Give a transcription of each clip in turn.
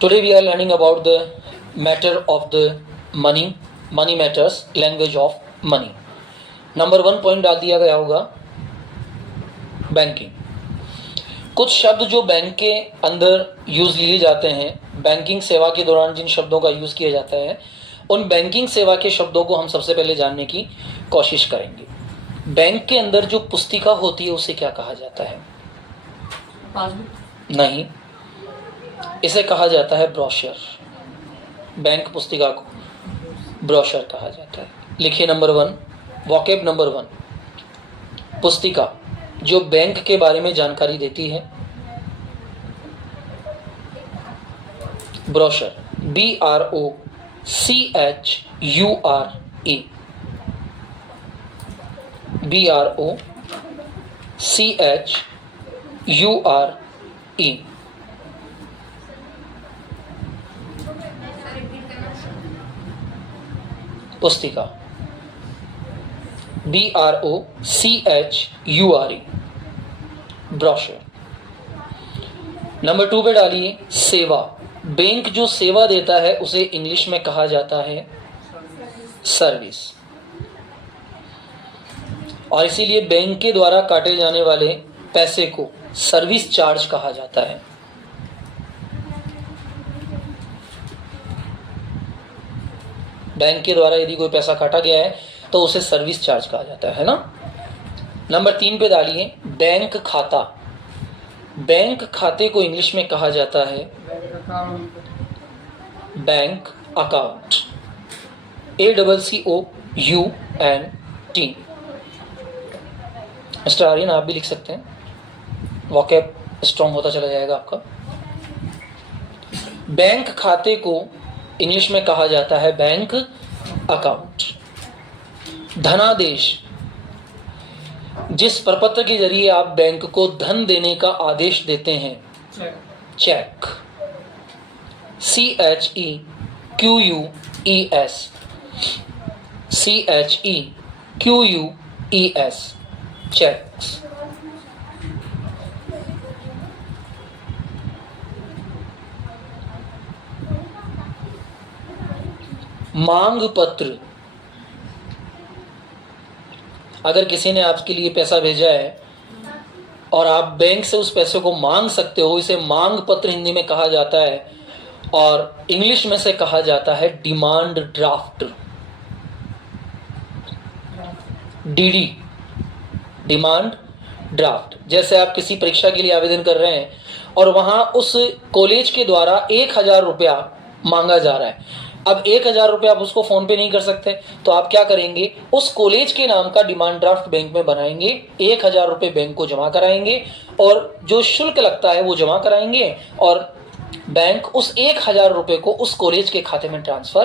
Today we are learning about the matter of the money matters, language of money. Number 1 point डाल दिया गया होगा banking. कुछ शब्द जो बैंक के अंदर यूज लिए जाते हैं, बैंकिंग सेवा के दौरान जिन शब्दों का यूज किया जाता है, उन बैंकिंग सेवा के शब्दों को हम सबसे पहले जानने की कोशिश करेंगे। बैंक के अंदर जो पुस्तिका होती है उसे क्या कहा जाता है? पासबुक नहीं, इसे कहा जाता है ब्रोशर। बैंक पुस्तिका को ब्रोशर कहा जाता है। लिखिए नंबर 1, वोकेब नंबर 1, पुस्तिका जो बैंक के बारे में जानकारी देती है, ब्रोशर, BROCHURE, BROCHURE, पुस्तिका, BROCHURE, ब्रोशर। नंबर 2 पे डालिए सेवा। बैंक जो सेवा देता है उसे इंग्लिश में कहा जाता है सर्विस, और इसीलिए बैंक के द्वारा काटे जाने वाले पैसे को सर्विस चार्ज कहा जाता है। बैंक के द्वारा यदि कोई पैसा काटा गया है तो उसे सर्विस चार्ज कहा जाता है ना। नंबर 3 पे डालिए बैंक खाता। बैंक खाते को इंग्लिश में कहा जाता है bank account, ACCOUNT। Mister Aryan आप भी लिख सकते हैं, वोकैब स्ट्रॉन्ग होता चला जाएगा आपका। बैंक खाते को इंग्लिश में कहा जाता है बैंक अकाउंट। धनादेश, जिस प्रपत्र के जरिए आप बैंक को धन देने का आदेश देते हैं, चेक, CHEQUES, चेक्स। मांग पत्र, अगर किसी ने आपके लिए पैसा भेजा है और आप बैंक से उस पैसे को मांग सकते हो, इसे मांग पत्र हिंदी में कहा जाता है, और इंग्लिश में से कहा जाता है demand draft, DD, demand draft. जैसे आप किसी परीक्षा के लिए आवेदन कर रहे हैं और वहां उस कॉलेज के द्वारा 1000 रुपया मांगा जा रहा है। अब 1000 रुपया आप उसको फोन पे नहीं कर सकते, तो आप क्या करेंगे, उस कॉलेज के नाम का डिमांड ड्राफ्ट बैंक में बनाएंगे, 1000 रुपये बैंक को जमा कराएंगे और जो शुल्क लगता है वो जमा कराएंगे, और बैंक उस 1000 रुपये को उस कॉलेज के खाते में ट्रांसफर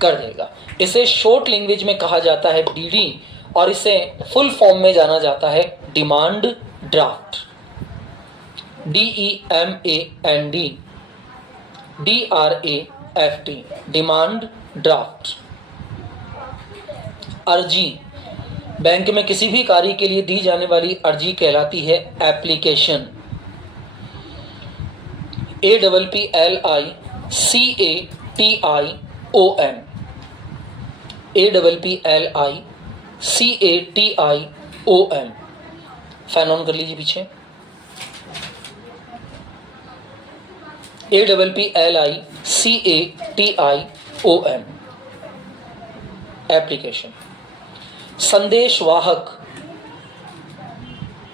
कर देगा। इसे शॉर्ट लैंग्वेज में कहा जाता है DD, और इसे फुल फॉर्म में जाना जाता है demand draft, DEMAND DRAFT, demand draft. अर्जी, बैंक में किसी भी कार्य के लिए दी जाने वाली अर्जी कहलाती है एप्लीकेशन, APPLICATION, फैन ऑन कर लीजिए पीछे, APPLICATION, एप्लीकेशन। संदेशवाहक,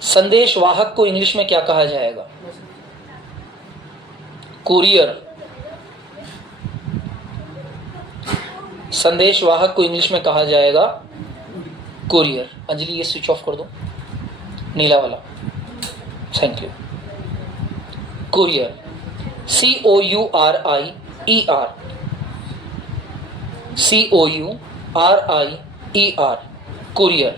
संदेशवाहक को इंग्लिश में क्या कहा जाएगा? कुरियर। संदेशवाहक को इंग्लिश में कहा जाएगा कुरियर। अंजलि ये स्विच ऑफ कर दो, नीला वाला, thank you. Courier, COURIER, courier.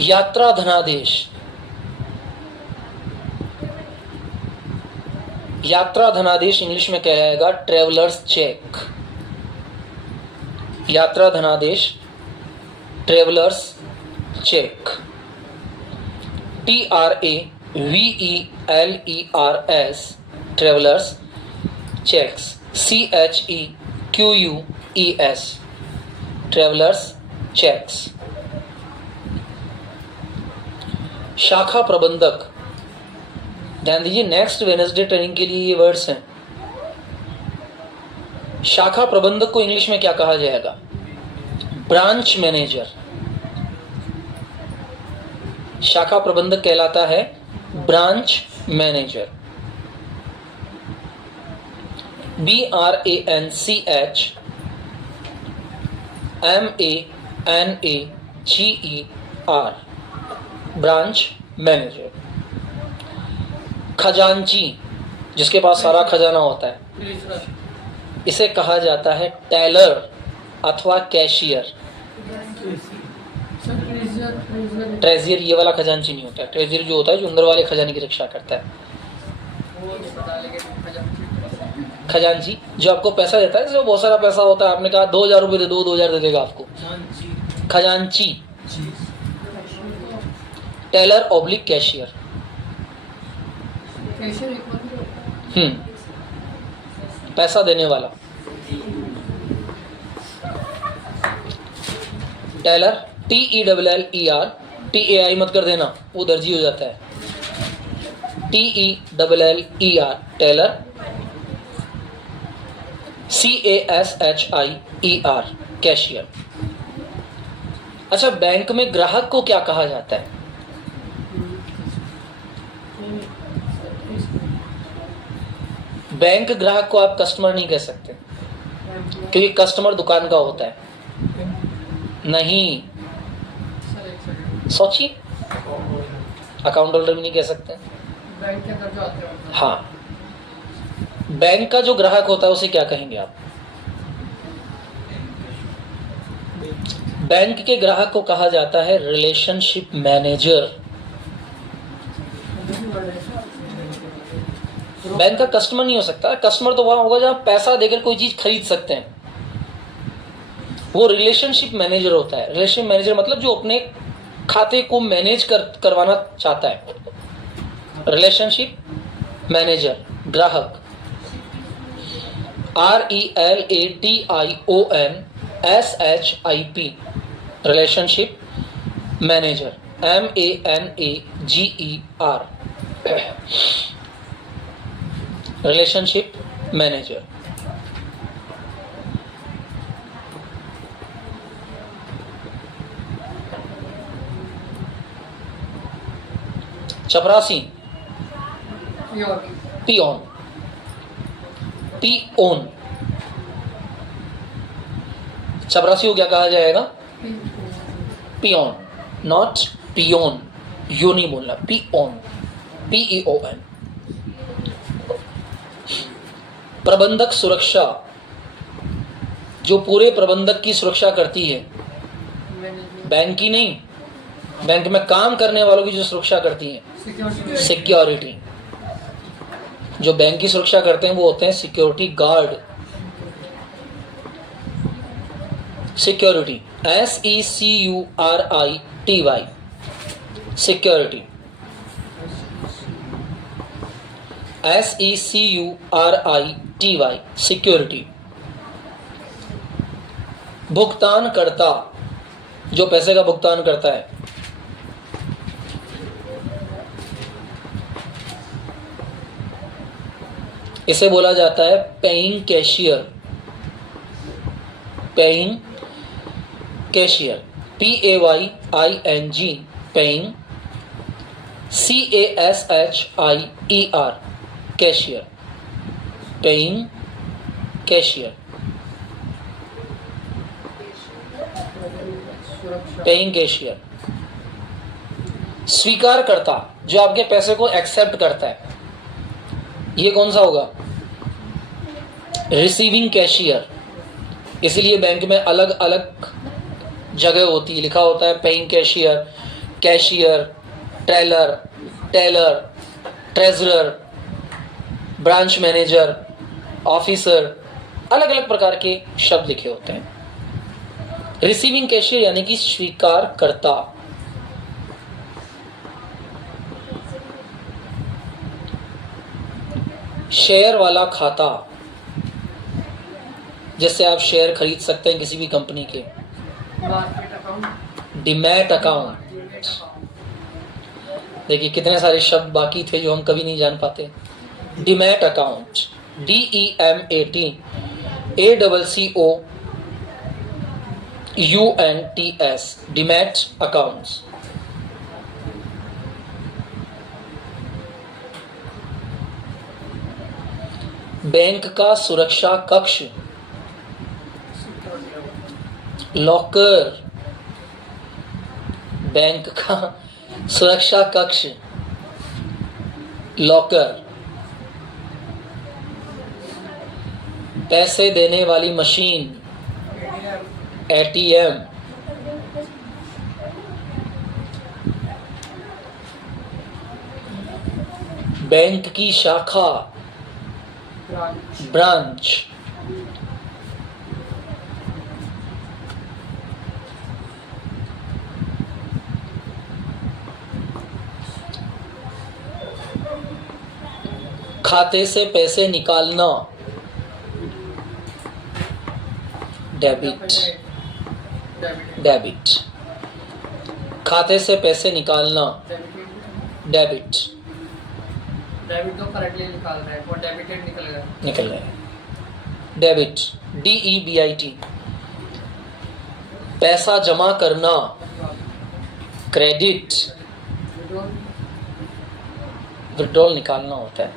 यात्रा धनादेश, यात्रा धनादेश इंग्लिश में कहलाएगा ट्रेवलर्स चेक। यात्रा धनादेश, travellers cheque. TRAVELERS VELERS travellers cheques, CHEQUES travellers cheques. शाखा प्रबंधक, ध्यान दीजिए नेक्स्ट वेडनेसडे ट्रेनिंग के लिए ये वर्ड्स हैं। शाखा प्रबंधक को इंग्लिश में क्या कहा जाएगा? Branch manager. शाखा प्रबंधक कहलाता है branch manager. BRANCHMANAGER branch manager. खजांची, जिसके पास सारा खजाना होता है, इसे कहा जाता है टेलर अथवा कैशियर। ट्रेजरियर ये वाला खजांची नहीं होता है। ट्रेजरियर जो होता है जो अंदर वाले खजाने की रक्षा करता है। खजांची जो आपको पैसा देता है, जैसे बहुत सारा पैसा होता है, आपने कहा 2000 रुपये दे दो, 2000 दे देगा आपको। खजांची। Teller oblique cashier. पैसा देने वाला। टेलर TELLER, TAI मत कर देना, वो दर्जी हो जाता है। TELLER teller, CASHIER cashier. अच्छा, बैंक में ग्राहक को क्या कहा जाता है? बैंक ग्राहक को आप कस्टमर नहीं कह सकते, क्योंकि कस्टमर दुकान का होता है। नहीं, सोचिए, अकाउंट होल्डर भी नहीं कह सकते। बैंक के अंदर जो आते हैं, हाँ, बैंक का जो ग्राहक होता है उसे क्या कहेंगे आप? बैंक के ग्राहक को कहा जाता है रिलेशनशिप मैनेजर। बैंक का कस्टमर नहीं हो सकता। कस्टमर तो वहां होगा जहां पैसा देकर कोई चीज खरीद सकते हैं, वो रिलेशनशिप मैनेजर होता है। रिलेशनशिप मैनेजर मतलब जो अपने खाते को मैनेज करवाना चाहता है। रिलेशनशिप मैनेजर, ग्राहक। RELATIONSHIP relationship manager. MANAGER relationship manager. चपरासी, पियोन। पियोन। चपरासी को क्या कहा जाएगा? Peon, not peon. यू नहीं बोलना, पियोन, PEON। प्रबंधक सुरक्षा, जो पूरे प्रबंधक की सुरक्षा करती है, बैंक की नहीं, बैंक में काम करने वालों की जो सुरक्षा करती है, सिक्योरिटी। जो बैंक की सुरक्षा करते हैं वो होते हैं security guard. Security, SECURITY security. SECURITY security. भुगतानकर्ता, जो पैसे का भुगतान करता है। इसे बोला जाता है paying cashier. Paying cashier, PAYING paying, CASHIER cashier. Paying cashier, paying cashier. स्वीकार करता, जो आपके पैसे को एक्सेप्ट करता है, ये कौन सा होगा? Receiving cashier. इसलिए बैंक में अलग अलग जगह होती है, लिखा होता है paying cashier, cashier, teller, teller, treasurer, branch manager, officer, अलग अलग प्रकार के शब्द लिखे होते हैं। रिसीविंग कैशियर यानी कि स्वीकार करता। शेयर वाला खाता, जिससे आप शेयर खरीद सकते हैं किसी भी कंपनी के। Market account, demat account. Demat account, देखिए कितने सारे शब्द बाकी थे जो हम कभी नहीं जान पाते। Demat account, DEMATACOUNTS, demat accounts. Bank का सुरक्षा कक्ष, लॉकर। बैंक का सुरक्षा कक्ष, लॉकर। पैसे देने वाली मशीन, एटीएम, ATM। बैंक की शाखा, ब्रांच, ब्रांच। खाते से पैसे निकालना, डेबिट। Debit, debit. खाते से पैसे निकालना, डेबिट। डेबिट तो करंटली निकाल रहा है, वो डेबिटेड निकल गया। निकल गए। Debit, DEBIT। पैसा जमा करना, क्रेडिट। विड्रॉल निकालना होता है,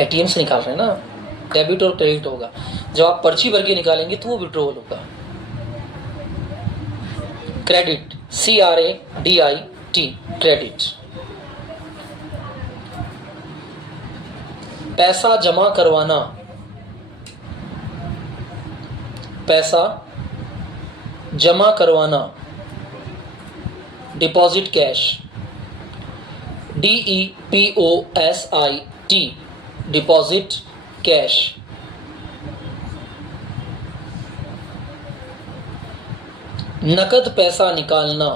ATM से निकाल रहे हैं ना, डेबिट और क्रेडिट होगा। जब आप पर्ची भर के निकालेंगे तो वो विड्रॉल होगा। Credit, CRADIT, credit. पैसा जमा करवाना, पैसा जमा करवाना, deposit cash, DEPOSIT, deposit cash. नकद पैसा निकालना,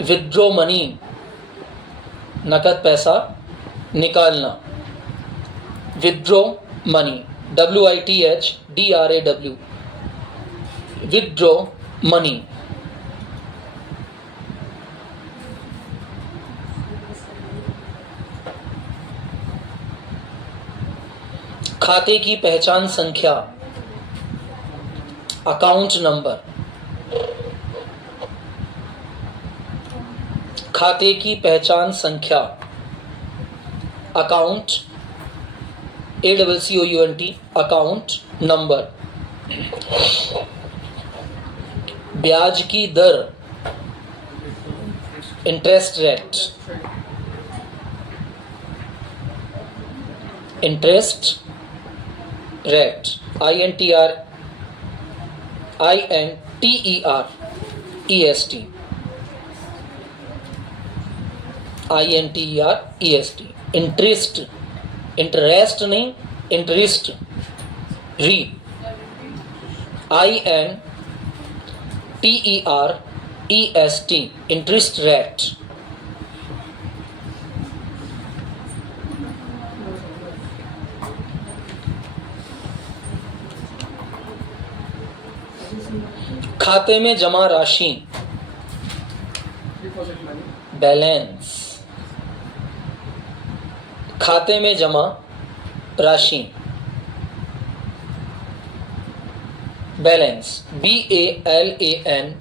विथड्रॉ मनी। नकद पैसा निकालना, withdraw money, WITHDRAW, withdraw money. खाते की पहचान संख्या, अकाउंट नंबर। खाते की पहचान संख्या, अकाउंट, ACCOUNT, अकाउंट नंबर। ब्याज की दर, interest rate, interest rate, INTEREST, interest, interest नहीं, इंटरेस्ट, री, INTEREST, इंटरेस्ट रेट। खाते में जमा राशि, डिपॉजिट मनी, बैलेंस। खाते में जमा राशि, बैलेंस, BALANCE।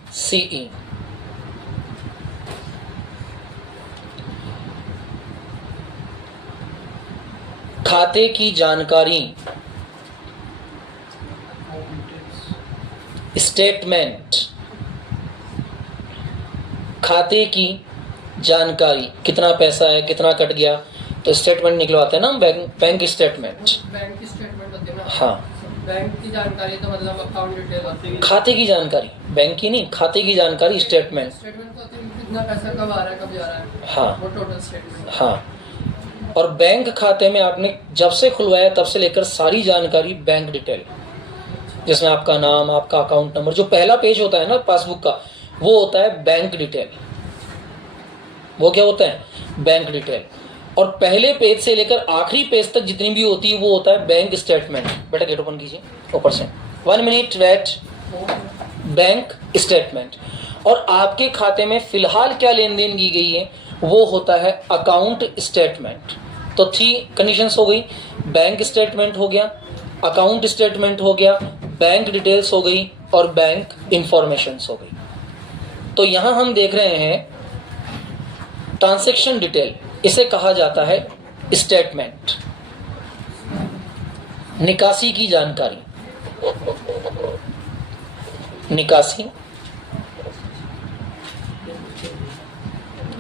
खाते की जानकारी, स्टेटमेंट। खाते की जानकारी, कितना पैसा है, कितना कट गया, तो स्टेटमेंट निकलवाते हैं ना हम, बैंक स्टेटमेंट। बैंक की स्टेटमेंट होती है ना। हाँ, बैंक की जानकारी तो मतलब अकाउंट डिटेल होती है। खाते की जानकारी, बैंक की नहीं, खाते की जानकारी, स्टेटमेंट। स्टेटमेंट तो होती है कितना पैसा कब आ रहा है, कब जा रहा है। हाँ। वो टोटल स्टेटमेंट। हाँ, और बैंक खाते में आपने जब से खुलवाया तब से लेकर सारी जानकारी, बैंक डिटेल, जिसमें आपका नाम, आपका अकाउंट नंबर, जो पहला पेज होता है ना पासबुक का, वो होता है बैंक डिटेल। वो क्या होता है? Bank detail. और पहले पेज से लेकर आखिरी पेज तक जितनी भी होती है वो होता है बैंक स्टेटमेंट। बेटा गेट ओपन कीजिए ऊपर से। 1 मिनट वेट। Bank statement. और आपके खाते में फिलहाल क्या लेन देन की गई है वो होता है अकाउंट स्टेटमेंट। तो 3 कंडीशंस हो गई, बैंक स्टेटमेंट हो गया, अकाउंट स्टेटमेंट हो गया, बैंक डिटेल्स हो गई और बैंक इंफॉर्मेशंस हो गई। तो यहां हम देख रहे हैं ट्रांजैक्शन डिटेल, इसे कहा जाता है स्टेटमेंट। निकासी की जानकारी, निकासी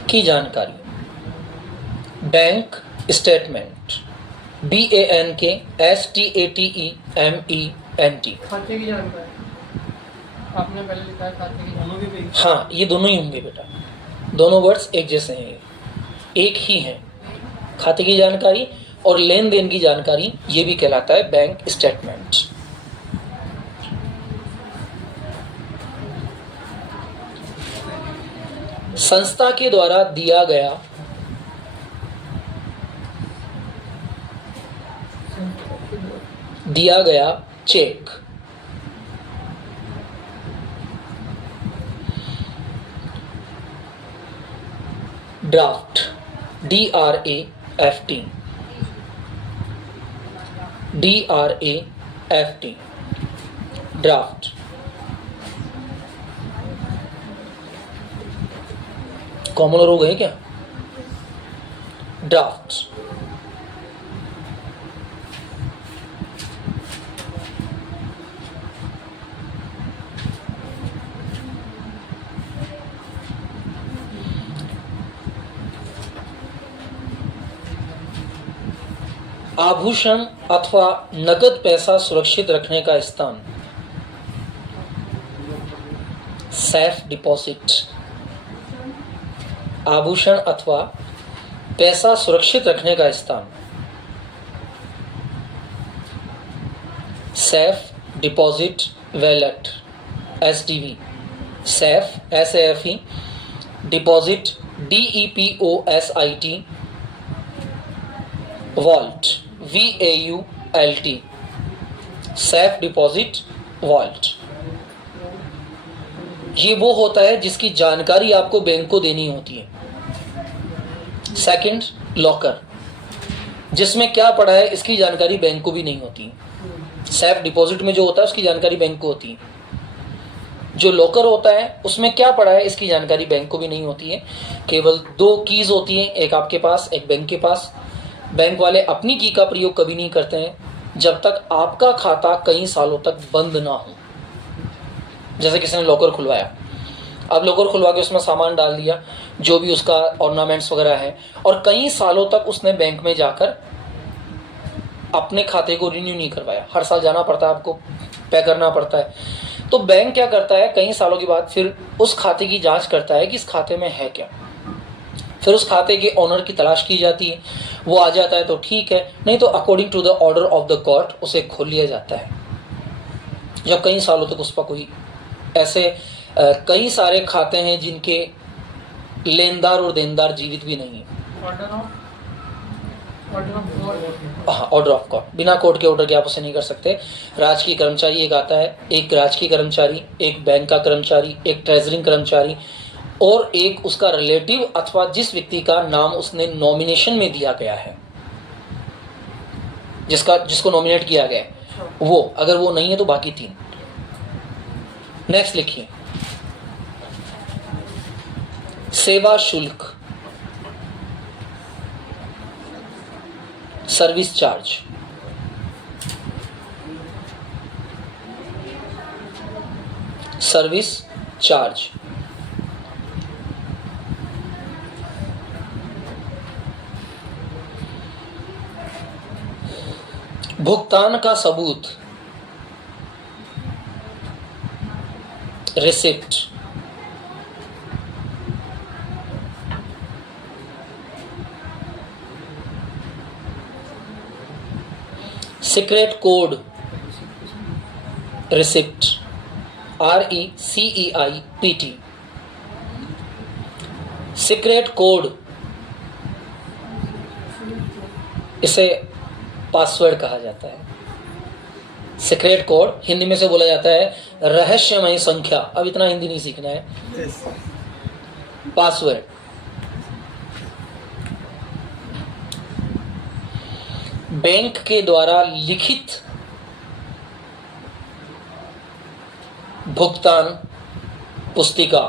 की जानकारी, बैंक स्टेटमेंट, BANK STATEMENT। खाते की जानकारी आपने पहले लिखा है, खाते की जानकारी। हाँ, ये दोनों ही होंगे बेटा, दोनों वर्ड्स एक जैसे हैं, एक ही हैं। खाते की जानकारी और लेन देन की जानकारी, ये भी कहलाता है बैंक स्टेटमेंट। संस्था के द्वारा दिया गया cheque, draft, DRAFT, draft. Common हो गए क्या? ड्राफ्ट। आभूषण अथवा नकद पैसा सुरक्षित रखने का स्थान, सेफ डिपॉजिट। आभूषण अथवा पैसा सुरक्षित रखने का स्थान, safe deposit valet, SDV। Safe SAFE, deposit DEPOSIT, vault VAULT, safe deposit vault. ये वो होता है जिसकी जानकारी आपको बैंक को देनी होती है। सेकंड, लॉकर, जिसमें क्या पड़ा है इसकी जानकारी बैंक को भी नहीं होती है। सेफ डिपॉजिट में जो होता है उसकी जानकारी बैंक को होती है। जो लॉकर होता है उसमें क्या पड़ा है इसकी जानकारी बैंक को भी नहीं होती है। केवल 2 कीज होती हैं, एक आपके पास, एक बैंक के पास। बैंक वाले अपनी की का प्रयोग कभी नहीं करते हैं जब तक आपका खाता कई सालों तक बंद ना हो। जैसे किसी ने लॉकर खुलवाया, अब लॉकर खुलवा के उसमें सामान डाल दिया, जो भी उसका ऑर्नामेंट्स वगैरह है, और कई सालों तक उसने बैंक में जाकर अपने खाते को रिन्यू नहीं करवाया। हर साल जाना पड़ता है आपको, पे करना पड़ता है। तो बैंक क्या करता है, कई सालों के बाद फिर उस खाते की जांच करता है कि इस खाते में है क्या। फिर उस खाते के ओनर की तलाश की जाती है, वो आ जाता है तो ठीक है, नहीं तो according to the order of the court उसे खोल लिया जाता है। जब कई सालों तक उस पर कोई ऐसे कई सारे खाते हैं जिनके लेनदार और देनदार जीवित भी नहीं है। हाँ, ऑर्डर ऑफ कोर्ट, बिना कोर्ट के ऑर्डर के आप उसे नहीं कर सकते। राजकीय कर्मचारी एक आता है, एक राजकीय कर्मचारी, एक बैंक का कर्मचारी, एक ट्रेजरिंग कर्मचारी, और एक उसका रिलेटिव अथवा जिस व्यक्ति का नाम उसने नॉमिनेशन में दिया गया है, जिसको नॉमिनेट किया गया है वो, अगर वो नहीं है तो बाकी 3। नेक्स्ट लिखिए, सेवा शुल्क, सर्विस चार्ज, सर्विस चार्ज। भुगतान का सबूत, receipt. Secret code, receipt, RECEIPT। Secret code, इसे पासवर्ड कहा जाता है। सीक्रेट कोड हिंदी में से बोला जाता है रहस्यमय संख्या। अब इतना हिंदी नहीं सीखना है। पासवर्ड। बैंक के द्वारा लिखित भुगतान पुस्तिका,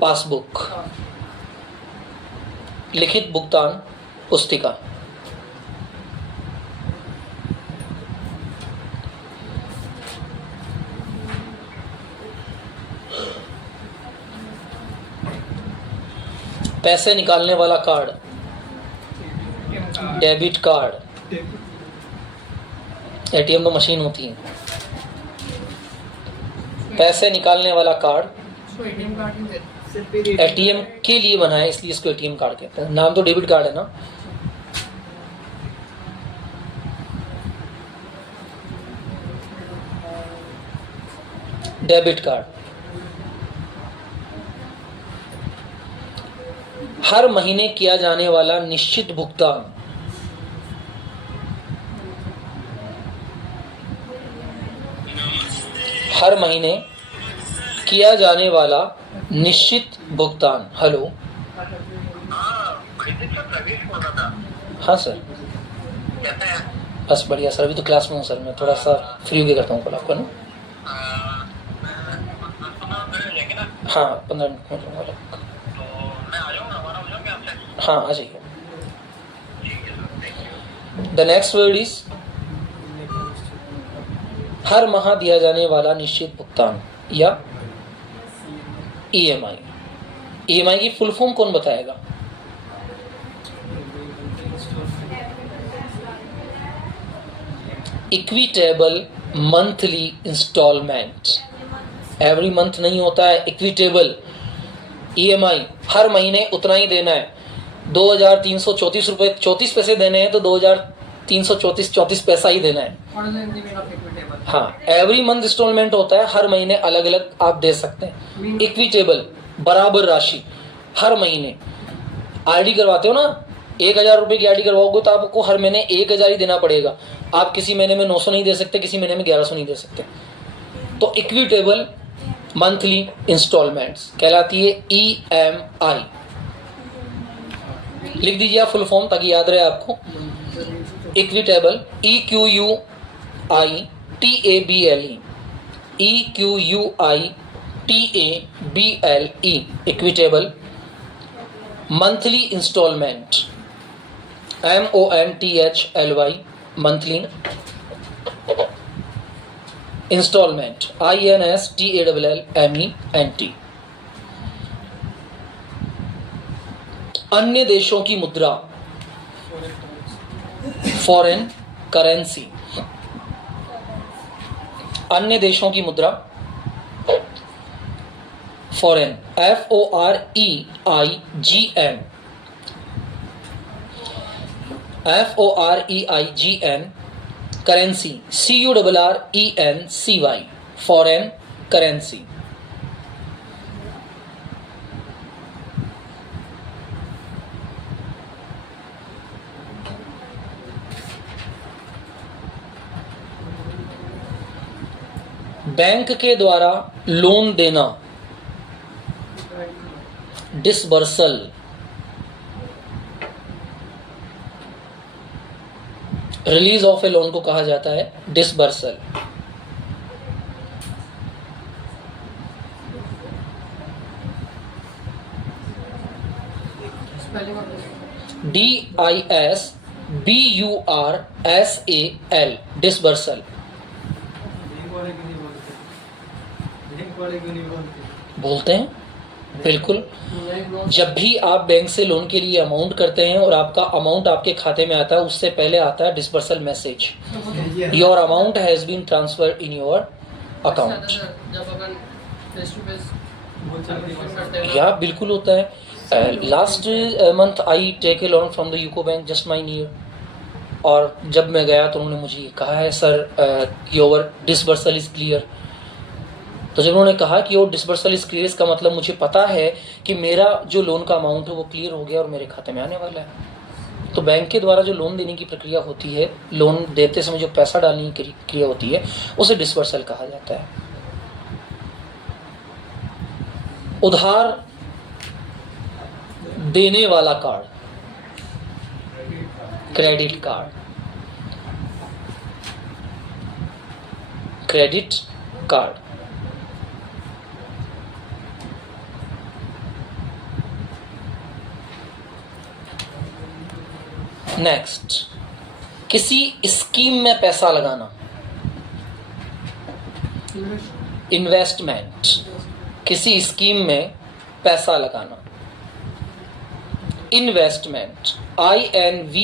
पासबुक। लिखित भुगतान पुस्तिका। पैसे निकालने वाला कार्ड, डेबिट कार्ड। एटीएम तो मशीन होती है। पैसे निकालने वाला कार्ड इसको एटीएम कार्ड नहीं देते। एटीएम के लिए बना है, इसलिए इसको एटीएम कार्ड कहते हैं। नाम तो डेबिट कार्ड है ना। डेबिट कार्ड हर महीने किया जाने वाला निश्चित भुगतान। हर महीने किया जाने वाला निश्चित भुगतान। हेलो, हाँ सर, बस बढ़िया सर। अभी तो क्लास में हूँ सर, मैं थोड़ा सा फ्री होके करता हूँ कल आपको ना। हाँ 15 मिनट में लूँगा। हाँ आ जाइए। द नेक्स्ट वर्ड इज हर माह दिया जाने वाला निश्चित भुगतान या ईएमआई। ईएमआई की फुल फॉर्म कौन बताएगा? Equitable monthly instalment. Every month नहीं होता है इक्विटेबल। ईएमआई हर महीने उतना ही देना है। 2334 रुपये 34 पैसे देने हैं तो 2334 पैसा ही देना है। हाँ, एवरी मंथ इंस्टॉलमेंट होता है, हर महीने अलग अलग आप दे सकते हैं। इक्विटेबल बराबर राशि हर महीने। आरडी करवाते हो ना, 1000 रुपये की आरडी करवाओगे तो आपको हर महीने 1000 ही देना पड़ेगा। आप किसी महीने में 900 नहीं दे सकते, किसी महीने में 1100 नहीं दे सकते। तो इक्विटेबल मंथली इंस्टॉलमेंट्स कहलाती है ईएमआई। लिख दीजिए आप फुल फॉर्म ताकि याद रहे आपको। Equitable EQUITABLE, EQUITABLE, equitable monthly instalment, MONTHLY, monthly instalment, INSTALLMENT। अन्य देशों की मुद्रा, फॉरेन करेंसी। अन्य देशों की मुद्रा foreign, FOREIGN, currency CURRENCY, foreign currency. Bank के द्वारा लोन देना, disbursal. Release of A loan को कहा जाता है डिसबर्सल। DISBURSAL, disbursal. बोलते हैं बिल्कुल। जब भी आप बैंक से लोन के लिए अमाउंट करते हैं और आपका अमाउंट आपके खाते में आता है, उससे पहले आता है disbursal message, your amount has been transferred in your account. या बिल्कुल होता है। Last month I take a loan from the UCO bank, just my near. और जब मैं गया तो उन्होंने मुझे कहा है sir your disbursal is clear. तो जब उन्होंने कहा कि वो डिसबर्सल इज क्लियर, इसका मतलब मुझे पता है कि मेरा जो लोन का अमाउंट है वो क्लियर हो गया और मेरे खाते में आने वाला है। तो बैंक के द्वारा जो लोन देने की प्रक्रिया होती है, लोन देते समय जो पैसा डालने की क्रिया होती है, उसे डिसबर्सल कहा जाता है। उधार देने वाला card, credit card, credit card. Next, किसी स्कीम में पैसा लगाना, इन्वेस्टमेंट, किसी स्कीम में पैसा लगाना, इन्वेस्टमेंट, INVESTMENT,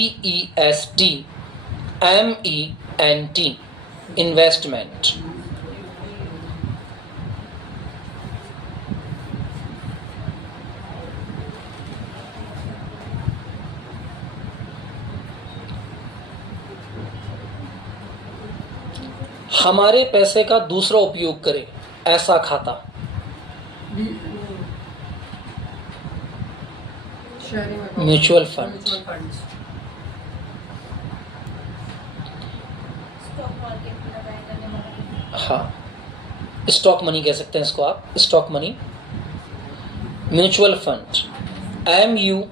इन्वेस्टमेंट। हमारे पैसे का दूसरा उपयोग करे, ऐसा खाता, म्यूचुअल फंड। हाँ, स्टॉक मनी कह सकते हैं इसको आप, stock money. Mutual fund, MUTUAL,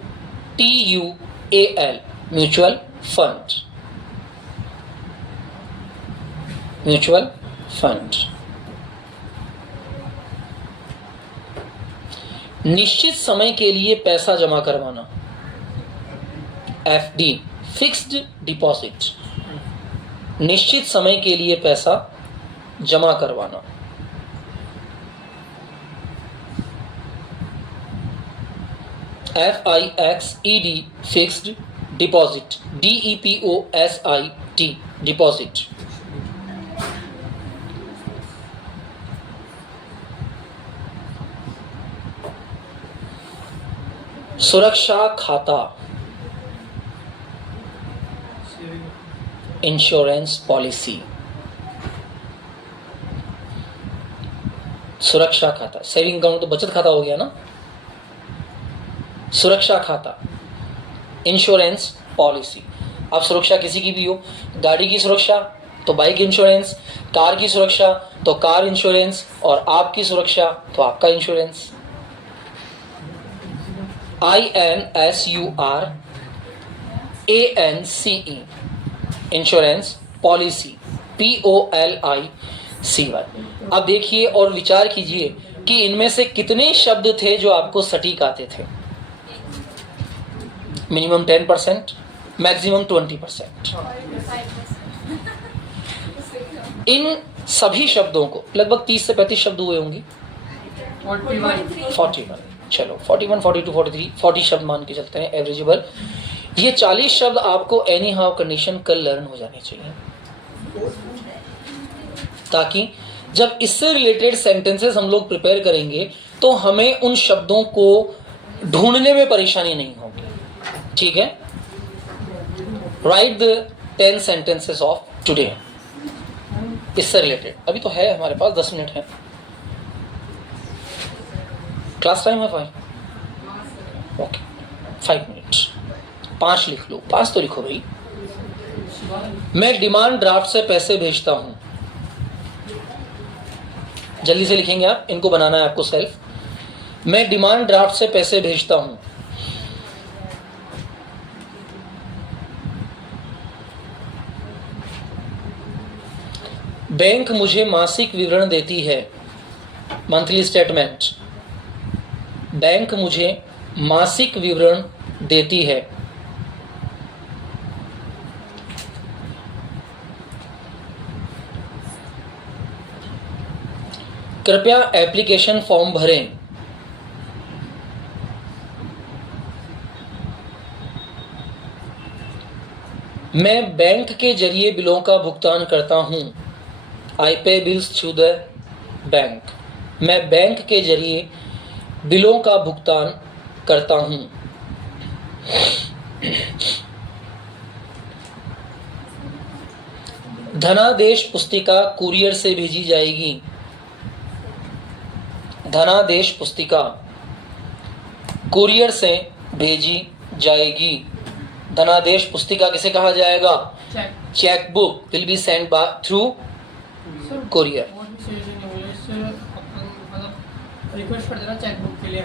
mutual fund, mutual fund. निश्चित समय के लिए पैसा जमा करवाना, FD, फिक्स्ड डिपॉजिट, निश्चित समय के लिए पैसा जमा करवाना। FIXED, fixed deposit, DEPOSIT, deposit. सुरक्षा खाता, इंश्योरेंस पॉलिसी। सुरक्षा खाता, सेविंग अकाउंट तो बचत खाता हो गया ना। सुरक्षा खाता, इंश्योरेंस पॉलिसी। अब सुरक्षा किसी की भी हो, गाड़ी की सुरक्षा तो बाइक इंश्योरेंस, कार की सुरक्षा तो कार इंश्योरेंस, और आपकी सुरक्षा तो आपका insurance. INSURANCE, insurance policy, POLICY। अब देखिए और विचार कीजिए कि इनमें से कितने शब्द थे जो आपको सटीक आते थे। Minimum 10%, maximum 20%। इन सभी शब्दों को लगभग 30 से 35 शब्द हुए होंगे। 41, चलो 41, 42, 43, 40 शब्द मान के चलते हैं एवरेजेबल। ये 40 शब्द आपको एनी हाउ कंडीशन कल लर्न हो जाने चाहिए, ताकि जब इससे रिलेटेड सेंटेंसेस हम लोग प्रिपेयर करेंगे तो हमें उन शब्दों को ढूंढने में परेशानी नहीं होगी। ठीक है, right the 10 sentences of today, इससे रिलेटेड। अभी तो है हमारे पास 10 मिनट है, क्लास टाइम है 5, ओके 5 मिनट। 5 लिख लो, 5 तो लिखो भाई। मैं डिमांड ड्राफ्ट से पैसे भेजता हूं, जल्दी से लिखेंगे आप, इनको बनाना है आपको सेल्फ। मैं डिमांड ड्राफ्ट से पैसे भेजता हूं। बैंक मुझे मासिक विवरण देती है, मंथली स्टेटमेंट। बैंक मुझे मासिक विवरण देती है। कृपया एप्लीकेशन फॉर्म भरें। मैं बैंक के जरिए बिलों का भुगतान करता हूं। I pay bills through the bank. मैं बैंक के जरिए बिलों का भुगतान करता हूं। धनादेश पुस्तिका कुरियर से भेजी जाएगी। धनादेश पुस्तिका कुरियर से भेजी जाएगी। धनादेश पुस्तिका किसे कहा जाएगा? Cheque. Chequebook will be send through sir courier. What we say in English अपन मतलब रिक्वेस्ट कर देना चेकबुक के लिए।